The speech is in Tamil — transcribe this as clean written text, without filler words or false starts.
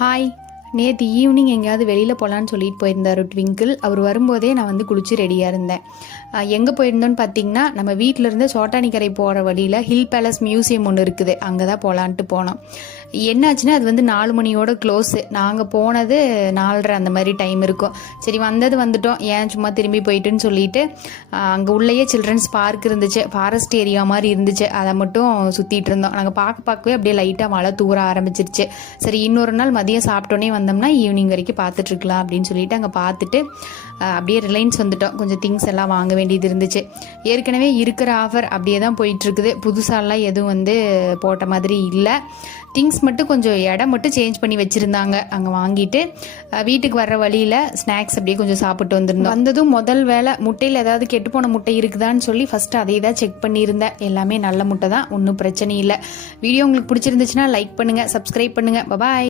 ஹாய். நேற்று ஈவினிங் எங்கேயாவது வெளியில் போகலான்னு சொல்லிட்டு போயிருந்தார் ட்விங்கிள். அவர் வரும்போதே நான் வந்து குளிச்சு ரெடியாக இருந்தேன். எங்கே போயிருந்தோன்னு பார்த்தீங்கன்னா, நம்ம வீட்டிலேருந்து சோட்டானிக்கரை போகிற வழியில் ஹில் பேலஸ் மியூசியம் ஒன்று இருக்குது, அங்கே தான் போகலான்ட்டு போனோம். என்னாச்சுன்னா அது வந்து 4 மணியோட க்ளோஸு. நாங்கள் போனது 4:30 அந்த மாதிரி டைம் இருக்கும். சரி வந்துட்டோம், ஏன் சும்மா திரும்பி போயிட்டுன்னு சொல்லிட்டு அங்கே உள்ளேயே சில்ட்ரன்ஸ் பார்க் இருந்துச்சு, ஃபாரஸ்ட் ஏரியா மாதிரி இருந்துச்சு, அதை மட்டும் சுற்றிட்டு இருந்தோம். நாங்கள் பார்க்கவே அப்படியே லைட்டாக மழை தூர ஆரம்பிச்சிருச்சு. சரி இன்னொரு நாள் மதியம் சாப்பிட்டோன்னே வந்தோம்னா ஈவினிங் வரைக்கும் பார்த்துட்ருக்கலாம் அப்படின்னு சொல்லிட்டு அங்கே பார்த்துட்டு அப்படியே ரிலையன்ஸ் வந்துட்டோம். கொஞ்சம் திங்ஸ் எல்லாம் வாங்க வேண்டியது இருந்துச்சு. ஏற்கனவே இருக்கிற ஆஃபர் அப்படியே தான் போயிட்டுருக்குது. புதுசாலாம் எதுவும் வந்து போட்ட மாதிரி இல்லை. திங்ஸ் மட்டும் கொஞ்சம் இடம் மட்டும் சேஞ்ச் பண்ணி வச்சுருந்தாங்க. அங்கே வாங்கிட்டு வீட்டுக்கு வர்ற வழியில் ஸ்நாக்ஸ் அப்படியே கொஞ்சம் சாப்பிட்டு வந்திருந்தோம். வந்ததும் முதல் வேலை முட்டையில் ஏதாவது கெட்டுப்போன முட்டை இருக்குதான்னு சொல்லி ஃபஸ்ட்டு அதை தான் செக் பண்ணியிருந்தேன். எல்லாமே நல்ல முட்டை தான், ஒன்றும் பிரச்சனை இல்லை. வீடியோ உங்களுக்கு பிடிச்சிருந்துச்சுன்னா லைக் பண்ணுங்கள், சப்ஸ்கிரைப் பண்ணுங்கள். பாய்.